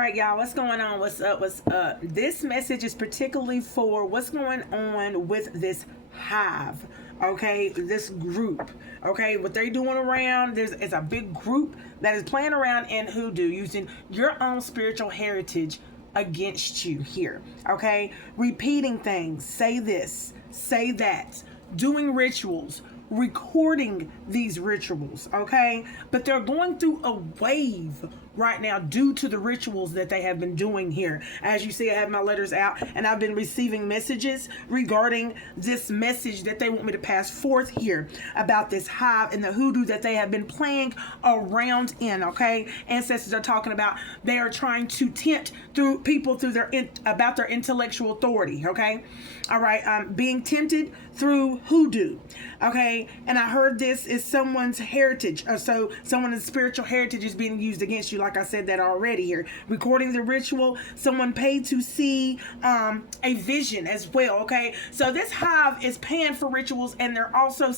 right, y'all, what's going on? What's up? What's up? This message is particularly for what's going on with this hive, okay? This group, okay? What they're doing around, it's a big group that is playing around in hoodoo using your own spiritual heritage against you here, okay? Repeating things, say this, say that, doing rituals, recording these rituals, okay? But they're going through a wave right now due to the rituals that they have been doing here. As you see, I have my letters out and I've been receiving messages regarding this message that they want me to pass forth here about this hive and the hoodoo that they have been playing around in, okay? Ancestors are talking about they are trying to tempt through people through about their intellectual authority, okay? All right, being tempted through hoodoo, okay? And I heard this is someone's heritage, or so someone's spiritual heritage is being used against you. Like I said that already here. Recording the ritual, someone paid to see a vision as well, okay? So this hive is paying for rituals, and they're also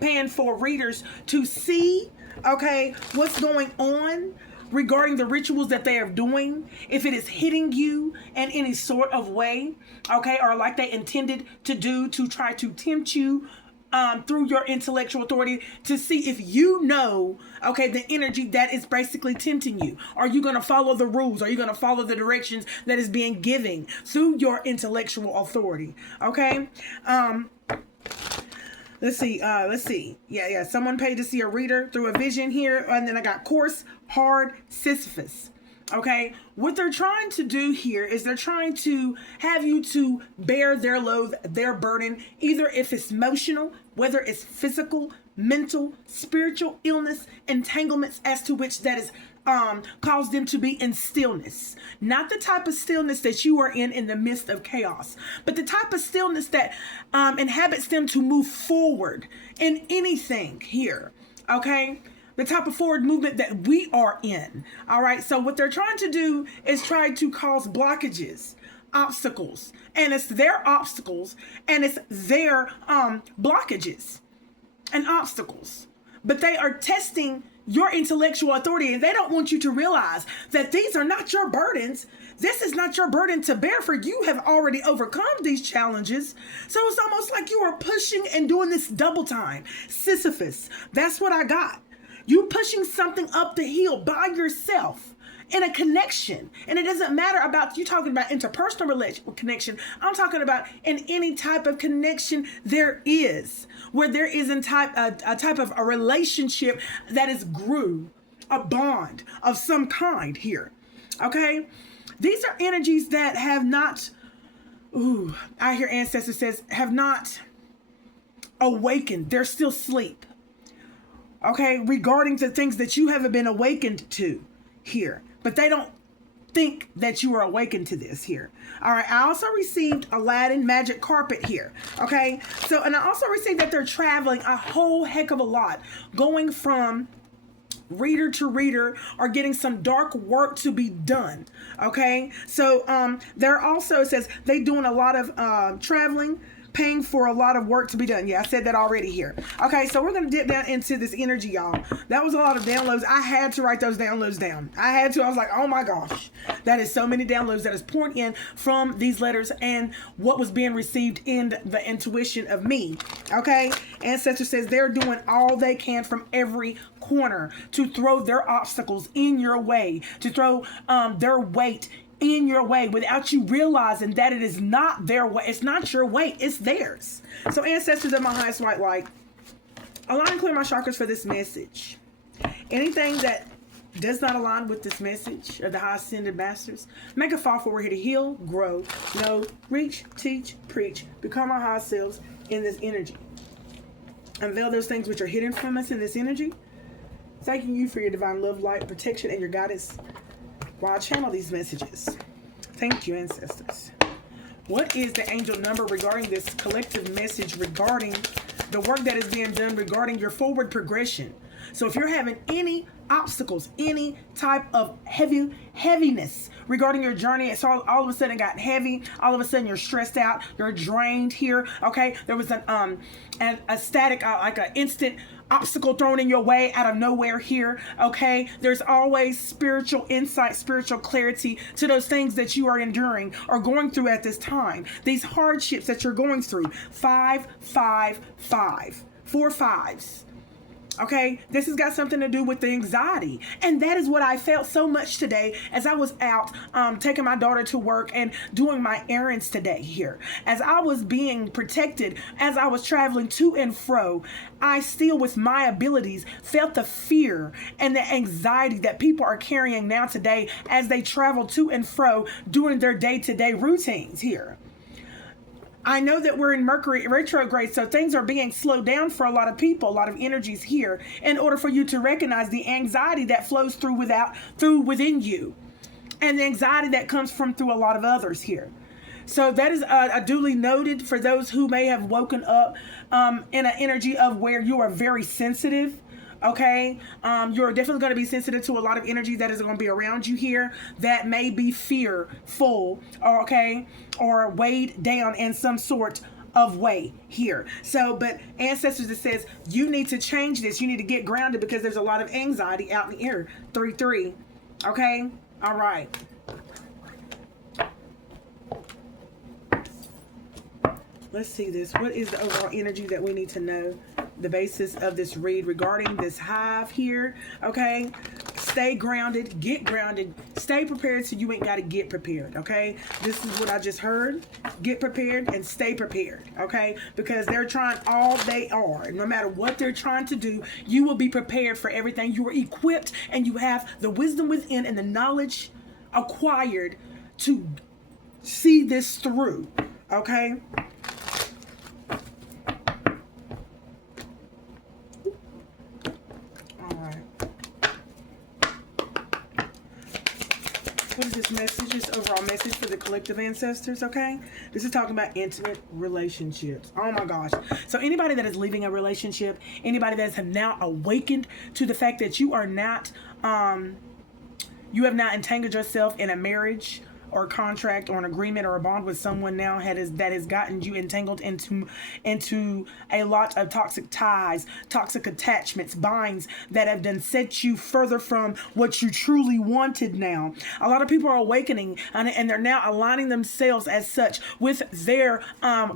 paying for readers to see, okay, what's going on regarding the rituals that they are doing, if it is hitting you in any sort of way, okay, or like they intended to do to try to tempt you through your intellectual authority to see if you know, okay, the energy that is basically tempting you. Are you going to follow the rules? Are you going to follow the directions that is being given through your intellectual authority? Okay. Let's see. Yeah. Someone paid to see a reader through a vision here. And then I got coarse, hard, Sisyphus. Okay, what they're trying to do here is they're trying to have you to bear their load, their burden, either if it's emotional, whether it's physical, mental, spiritual illness, entanglements as to which that is cause them to be in stillness. Not the type of stillness that you are in the midst of chaos, but the type of stillness that inhabits them to move forward in anything here. Okay? The type of forward movement that we are in. All right. So what they're trying to do is try to cause blockages, obstacles, and it's their obstacles and it's their blockages and obstacles. But they are testing your intellectual authority, and they don't want you to realize that these are not your burdens. This is not your burden to bear, for you have already overcome these challenges. So it's almost like you are pushing and doing this double time. Sisyphus, that's what I got. You pushing something up the hill by yourself in a connection. And it doesn't matter about you talking about interpersonal connection. I'm talking about in any type of connection there is, where there is a type of a relationship that is grew, a bond of some kind here. Okay? These are energies that have not, I hear ancestors says, have not awakened. They're still asleep. Okay, regarding the things that you haven't been awakened to here. But they don't think that you are awakened to this here. All right, I also received Aladdin magic carpet here. Okay, so, and I also received that they're traveling a whole heck of a lot, going from reader to reader, or getting some dark work to be done. Okay, so there also says they doing a lot of traveling, paying for a lot of work to be done. Yeah, I said that already here. Okay, so we're going to dip down into this energy, y'all. That was a lot of downloads. I had to write those downloads down. I was like, oh my gosh. That is so many downloads that is pouring in from these letters and what was being received in the intuition of me. Okay? Ancestor says they're doing all they can from every corner to throw their obstacles in your way, to throw their weight in your way without you realizing that it is not their way. It's not your weight, it's theirs. So ancestors of my highest white light, align and clear my chakras for this message. Anything that does not align with this message of the high ascended masters, make a fall for. We're here to heal, grow, know, reach, teach, preach, become our high selves in this energy. Unveil those things which are hidden from us in this energy. Thanking you for your divine love, light, protection, and your guidance while I channel these messages. Thank you, ancestors. What is the angel number regarding this collective message regarding the work that is being done regarding your forward progression? So if you're having any obstacles, any type of heaviness regarding your journey, it's all of a sudden got heavy, all of a sudden you're stressed out, you're drained here, okay? There was a static, like an instant obstacle thrown in your way out of nowhere here, okay? There's always spiritual insight, spiritual clarity to those things that you are enduring or going through at this time. These hardships that you're going through. 5, 5, 5. 4 5s. Okay, this has got something to do with the anxiety. And that is what I felt so much today as I was out taking my daughter to work and doing my errands today here. As I was being protected, as I was traveling to and fro, I still, with my abilities, felt the fear and the anxiety that people are carrying now today as they travel to and fro doing their day-to-day routines here. I know that we're in Mercury retrograde, so things are being slowed down for a lot of people, a lot of energies here, in order for you to recognize the anxiety that flows through within you, and the anxiety that comes from through a lot of others here. So that is duly noted for those who may have woken up in an energy of where you are very sensitive. Okay, you're definitely going to be sensitive to a lot of energy that is going to be around you here that may be fearful, okay, or weighed down in some sort of way here. So, but ancestors, it says you need to change this. You need to get grounded because there's a lot of anxiety out in the air. 3-3. Okay, all right. Let's see this. What is the overall energy that we need to know? The basis of this read regarding this hive here. Okay, stay grounded, get grounded, stay prepared so you ain't got to get prepared. Okay, this is what I just heard. Get prepared and stay prepared. Okay, because they're trying all they are. No matter what they're trying to do, you will be prepared for everything. You are equipped and you have the wisdom within and the knowledge acquired to see this through. Okay. What is this message? This overall message for the collective ancestors, okay? This is talking about intimate relationships. Oh my gosh. So anybody that is leaving a relationship, anybody that has now awakened to the fact that you are not, you have not entangled yourself in a marriage or contract or an agreement or a bond with someone now that has gotten you entangled into a lot of toxic ties, toxic attachments, binds that have done set you further from what you truly wanted now. A lot of people are awakening and they're now aligning themselves as such with their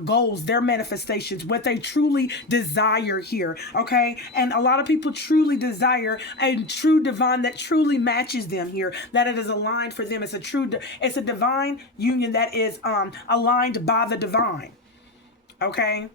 goals, their manifestations, what they truly desire here, okay? And a lot of people truly desire a true divine that truly matches them here, that it is aligned for them. It's a divine union that is aligned by the divine. Okay.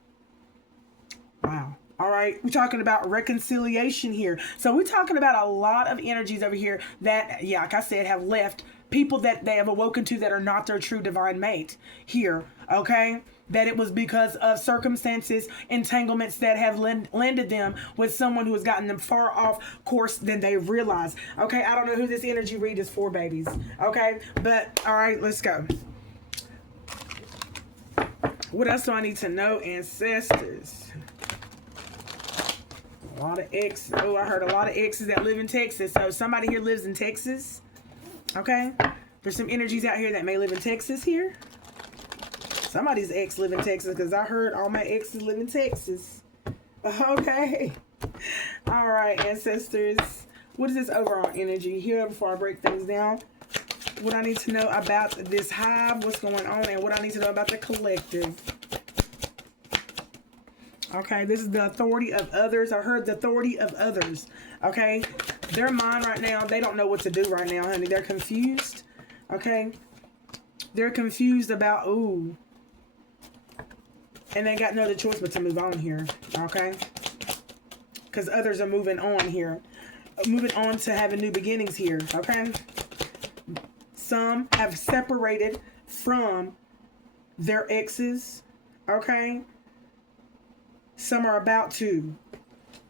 Wow. All right. We're talking about reconciliation here. So we're talking about a lot of energies over here that, yeah, like I said, have left people that they have awoken to that are not their true divine mate here. Okay. That it was because of circumstances, entanglements that have landed them with someone who has gotten them far off course than they realize. Okay, I don't know who this energy read is for, babies. Okay, but all right, let's go. What else do I need to know, ancestors? A lot of X's. Oh, I heard a lot of X's that live in Texas. So somebody here lives in Texas. Okay, there's some energies out here that may live in Texas here. Somebody's ex live in Texas because I heard all my exes live in Texas. Okay. All right, ancestors. What is this overall energy here before I break things down? What I need to know about this hive, what's going on, and what I need to know about the collective. Okay, this is the authority of others. I heard the authority of others. Okay, their mind right now, they don't know what to do right now, honey. They're confused. Okay, they're confused about, ooh. And they got no other choice but to move on here, okay? Because others are moving on here. Moving on to having new beginnings here, okay? Some have separated from their exes, okay? Some are about to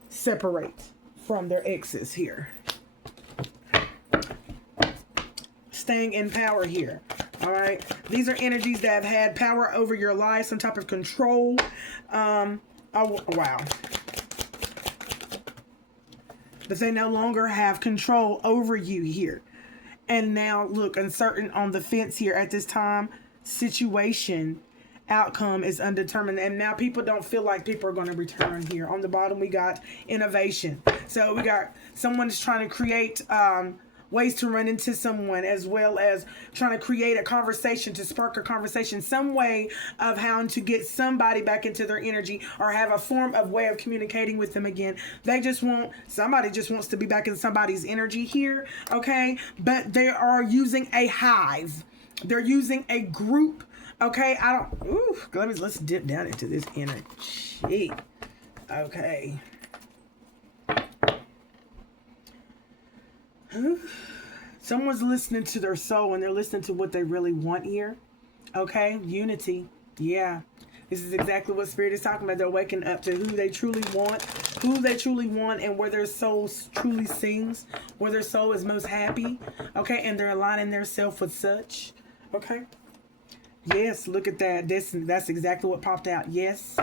separate from their exes here. Staying in power here. All right. These are energies that have had power over your life, some type of control. Oh, wow. But they no longer have control over you here. And now, look, uncertain on the fence here at this time, situation outcome is undetermined. And now people don't feel like people are going to return here. On the bottom, we got innovation. So we got someone's trying to create ways to run into someone, as well as trying to create a conversation, to spark a conversation, some way of how to get somebody back into their energy, or have a form of way of communicating with them again. Somebody just wants to be back in somebody's energy here, okay? But they are using a hive. They're using a group, okay? Let's dip down into this energy, okay? Someone's listening to their soul, and they're listening to what they really want here. Okay, unity. Yeah, this is exactly what Spirit is talking about. They're waking up to who they truly want, and where their soul truly sings, where their soul is most happy. Okay, and they're aligning their self with such. Okay. Yes, look at that. That's exactly what popped out. Yes.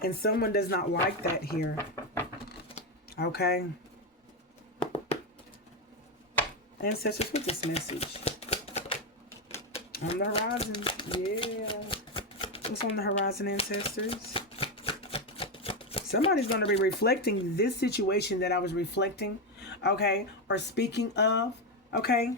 And someone does not like that here. Okay. Ancestors, with this message on the horizon. Yeah. What's on the horizon, ancestors? Somebody's going to be reflecting this situation that I was reflecting, okay, or speaking of, okay.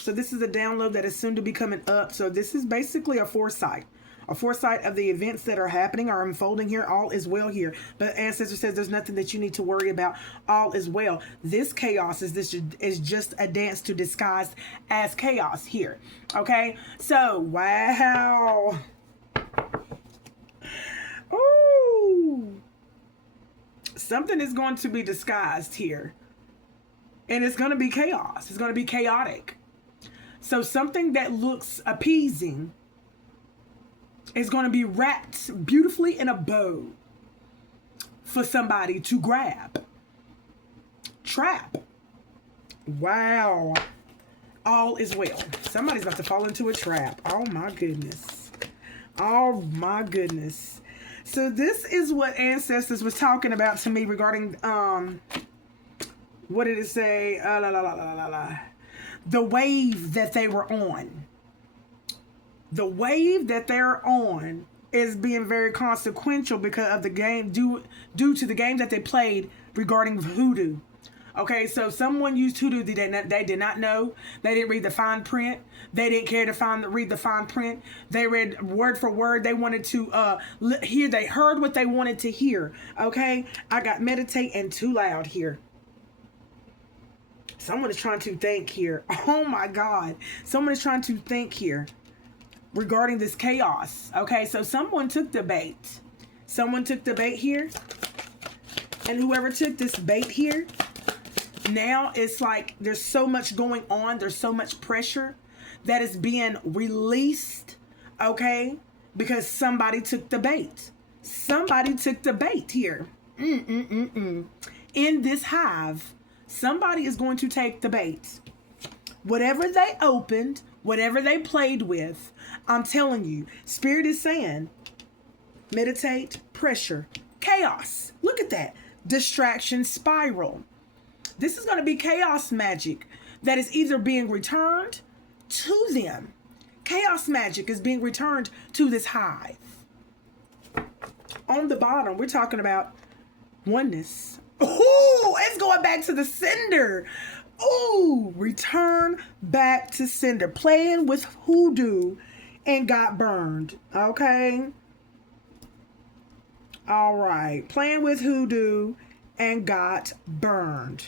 So this is a download that is soon to be coming up. So this is basically a foresight of the events that are happening or unfolding here. All is well here. But Ancestor says there's nothing that you need to worry about. All is well. This chaos is just a dance to disguise as chaos here. Okay? So, wow. Ooh. Something is going to be disguised here. And it's going to be chaos. It's going to be chaotic. So something that looks appeasing is going to be wrapped beautifully in a bow for somebody to grab. Trap. Wow. All is well. Somebody's about to fall into a trap. Oh my goodness. Oh my goodness. So this is what Ancestors was talking about to me regarding, what did it say? The wave that they were on. The wave that they're on is being very consequential because of the game, due to the game that they played regarding voodoo. Okay, so someone used hoodoo. They did not know. They didn't read the fine print. They didn't care to read the fine print. They read word for word. They wanted to hear. They heard what they wanted to hear. Okay, I got meditate and too loud here. Someone is trying to think here. Oh my God. Someone is trying to think here regarding this chaos. Okay, so someone took the bait. Someone took the bait here. And whoever took this bait here, now it's like there's so much going on. There's so much pressure that is being released. Okay, because somebody took the bait. Somebody took the bait here. In this hive, somebody is going to take the bait. Whatever they opened, whatever they played with, I'm telling you, Spirit is saying, meditate, pressure, chaos. Look at that. Distraction spiral. This is going to be chaos magic that is either being returned to them. Chaos magic is being returned to this hive. On the bottom, we're talking about oneness. Ooh, it's going back to the sender. Ooh, return back to sender. Playing with hoodoo and got burned. Okay. All right. Playing with hoodoo and got burned.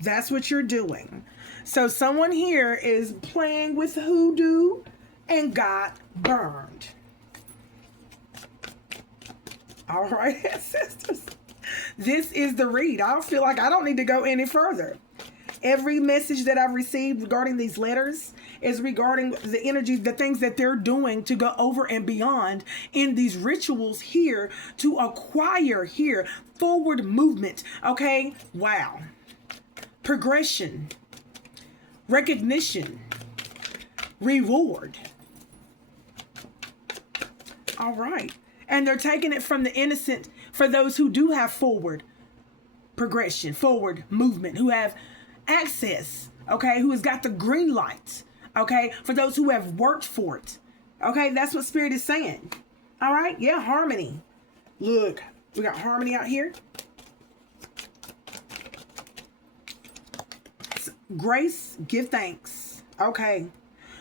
That's what you're doing. So someone here is playing with hoodoo and got burned. All right, ancestors. This is the read. I feel like I don't need to go any further. Every message that I've received regarding these letters is regarding the energy, the things that they're doing to go over and beyond in these rituals here to acquire here forward movement. Okay. Wow. Progression, recognition, reward. All right. And they're taking it from the innocent for those who do have forward progression, forward movement, who have access, okay, who has got the green light, Okay, for those who have worked for it. Okay, that's what Spirit is saying. All right, yeah, harmony. Look, we got harmony out here. Grace, give thanks. Okay.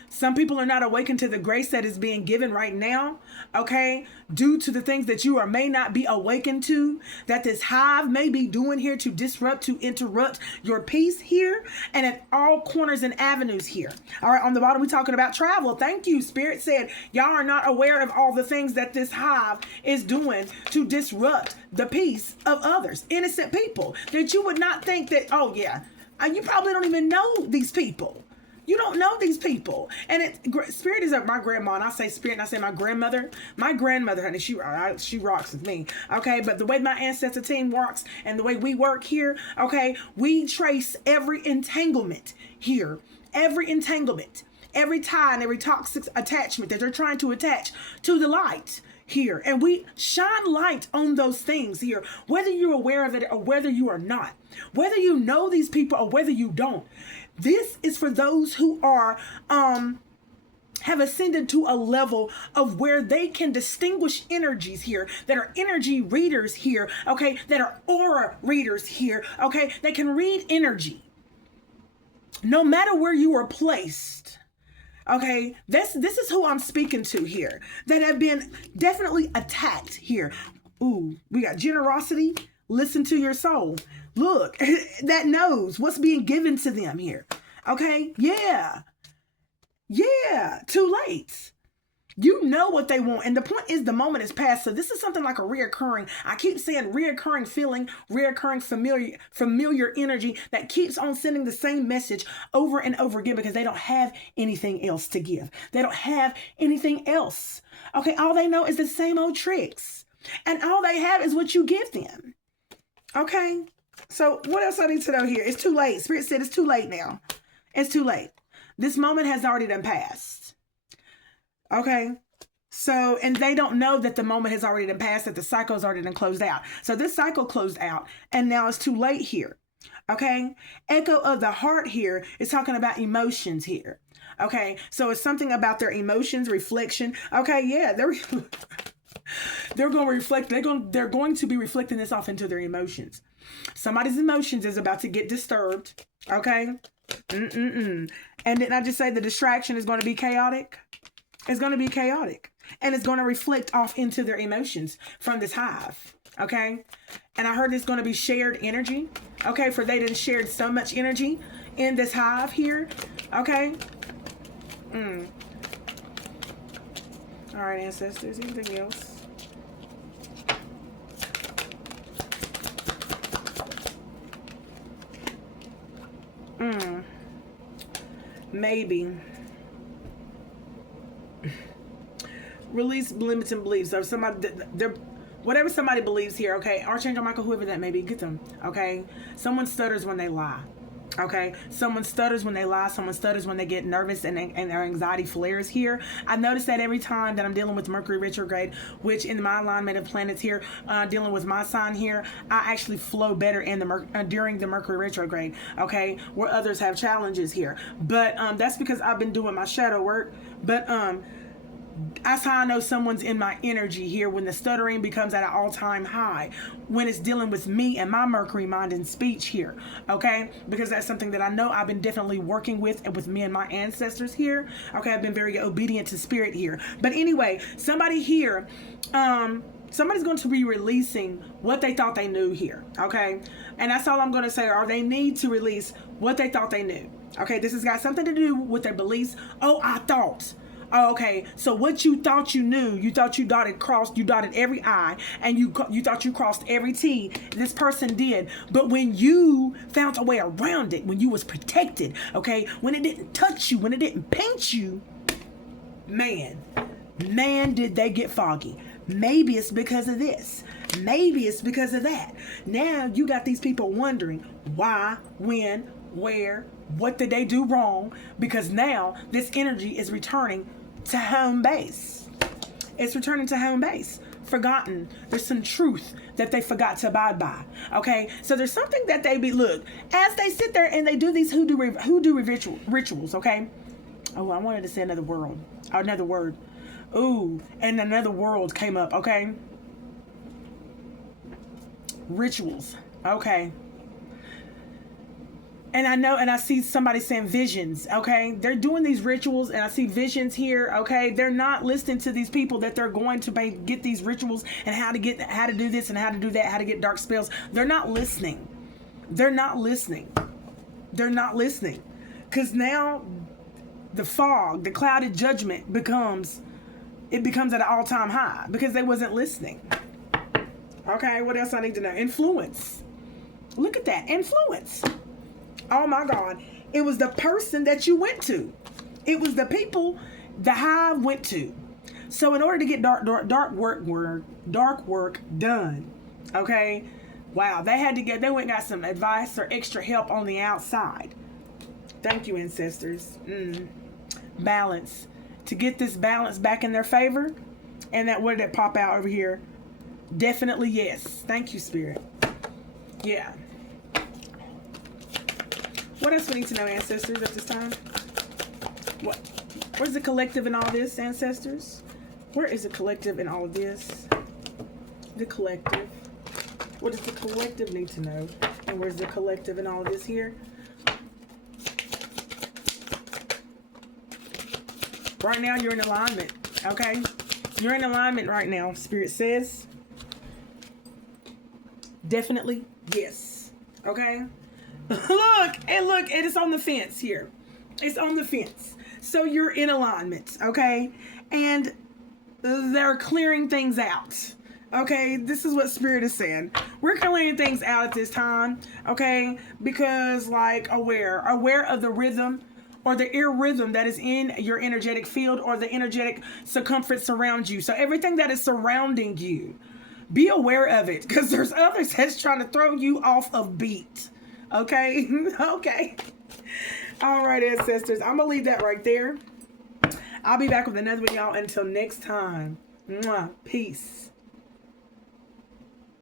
Some people are not awakened to the grace that is being given right now, okay, due to the things that you may not be awakened to, that this hive may be doing here to disrupt, to interrupt your peace here, and at all corners and avenues here. All right, on the bottom, we're talking about travel. Thank you. Spirit said, y'all are not aware of all the things that this hive is doing to disrupt the peace of others, innocent people, that you would not think that, oh, yeah, you probably don't even know these people. You don't know these people. And Spirit is my grandma, and I say Spirit, and I say my grandmother. My grandmother, honey, she rocks with me, okay? But the way my ancestor team works and the way we work here, okay, we trace every entanglement here. Every entanglement, every tie, and every toxic attachment that they're trying to attach to the light here. And we shine light on those things here, whether you're aware of it or whether you are not, whether you know these people or whether you don't. This is for those who are have ascended to a level of where they can distinguish energies here, that are energy readers here, okay, that are aura readers here, okay, they can read energy no matter where you are placed. Okay, this is who I'm speaking to here, that have been definitely attacked here. Ooh, we got generosity. Listen to your soul. Look, that knows what's being given to them here. Okay, yeah, too late. You know what they want. And the point is, the moment is past. So this is something like a reoccurring, I keep saying reoccurring feeling, reoccurring familiar energy that keeps on sending the same message over and over again, because they don't have anything else to give. They don't have anything else. Okay, all they know is the same old tricks. And all they have is what you give them. Okay, so what else I need to know here? It's too late. Spirit said it's too late now. It's too late. This moment has already done passed. Okay, so, and they don't know that the moment has already been passed, that the cycle has already been closed out. So this cycle closed out, and now it's too late here. Okay, echo of the heart here is talking about emotions here. Okay, so it's something about their emotions, reflection. Okay, yeah, they're going to reflect. They're going to be reflecting this off into their emotions. Somebody's emotions is about to get disturbed. Okay, and then I just say the distraction is going to be chaotic. It's going to be chaotic, and it's going to reflect off into their emotions from this hive. Okay, and I heard it's going to be shared energy. Okay, for they done shared so much energy in this hive here. Okay. All right, ancestors. Anything else? Maybe. Release limiting beliefs. So somebody, whatever somebody believes here, okay, Archangel Michael, whoever that may be, get them, okay? Someone stutters when they lie, okay? Someone stutters when they lie. Someone stutters when they get nervous and their anxiety flares here. I notice that every time that I'm dealing with Mercury retrograde, which in my alignment of planets here, dealing with my sign here, I actually flow better in during the Mercury retrograde, okay? Where others have challenges here. But that's because I've been doing my shadow work. But that's how I know someone's in my energy here, when the stuttering becomes at an all-time high, when it's dealing with me and my Mercury mind and speech here, okay? Because that's something that I know I've been definitely working with, and with me and my ancestors here, okay? I've been very obedient to spirit here. But anyway, somebody here, somebody's going to be releasing what they thought they knew here, okay? And that's all I'm going to say, or they need to release what they thought they knew, okay? This has got something to do with their beliefs. Oh, I thought. Oh, okay, so what you thought you knew, you thought you dotted every I, and you thought you crossed every T. This person did, but when you found a way around it, when you was protected, okay, when it didn't touch you, when it didn't paint you, man, did they get foggy. Maybe it's because of this. Maybe it's because of that. Now you got these people wondering why, when, where, what did they do wrong? Because now this energy is returning to home base. It's returning to home base. Forgotten. There's some truth that they forgot to abide by. Okay, so there's something that look, as they sit there and they do these hoodoo rituals. Okay, Oh, I wanted to say another world. Another word. Ooh, and another world came up, okay? Rituals. Okay. And I know, and I see somebody saying visions, okay? They're doing these rituals, and I see visions here, okay? They're not listening to these people that they're going to get these rituals and how to do this and how to do that, how to get dark spells. They're not listening. They're not listening. They're not listening. Because now the fog, the clouded judgment becomes at an all-time high because they wasn't listening. Okay, what else I need to know? Influence. Look at that. Influence. Oh my God. It was the person that you went to. It was the people the Hive went to. So in order to get dark work done, okay? Wow, they went and got some advice or extra help on the outside. Thank you, ancestors. Balance. To get this balance back in their favor. And that, what did it pop out over here? Definitely yes. Thank you, Spirit. Yeah. What else we need to know, ancestors, at this time? What? Where's the collective in all this, ancestors? Where is the collective in all of this? The collective. What does the collective need to know? And where's the collective in all of this here? Right now, you're in alignment, okay? You're in alignment right now, Spirit says. Definitely, yes, okay? Look, and it's on the fence here. It's on the fence. So you're in alignment, okay? And they're clearing things out. Okay, this is what Spirit is saying. We're clearing things out at this time, okay? Because, like, aware of the rhythm or the ear rhythm that is in your energetic field or the energetic circumference around you. So everything that is surrounding you, be aware of it, because there's others that's trying to throw you off of beat. Okay? Okay. All right, ancestors. I'm going to leave that right there. I'll be back with another one, y'all. Until next time. Mwah. Peace.